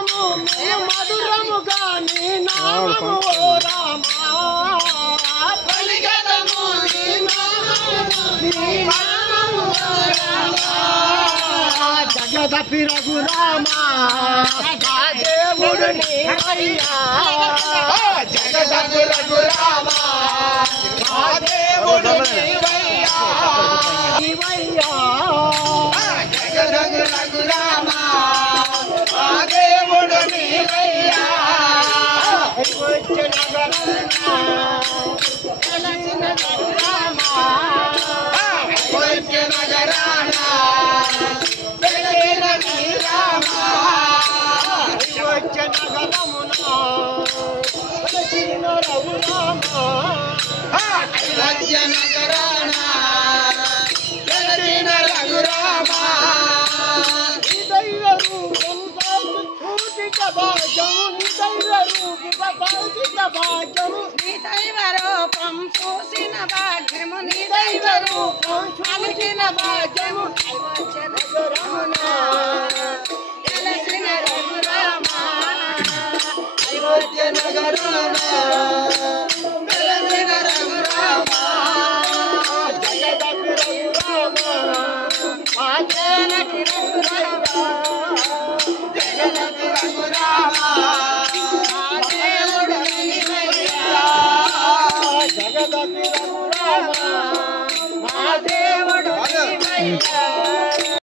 పలికెదము మధురముగా నీ నామము ఓ రామా పలికెదము నీ నామము ఓ రామా జగదపి రఘురామా దేవుడు నీవయ్యా జగదపి రఘురామా దేవుడు నీవయ్యా నీవయ్యా జగదపి రఘురామా దేవుడు నీవయ్యా వచ్చే నగరమునా వెలసిన రఘురామా వచ్చే నగరానా రూపం చూసిన భాగ్యము నీ దైవ రూపం చూసిన భాగ్యము రఘురామా వెలసిన రఘురామా అయోధ్య నగరానా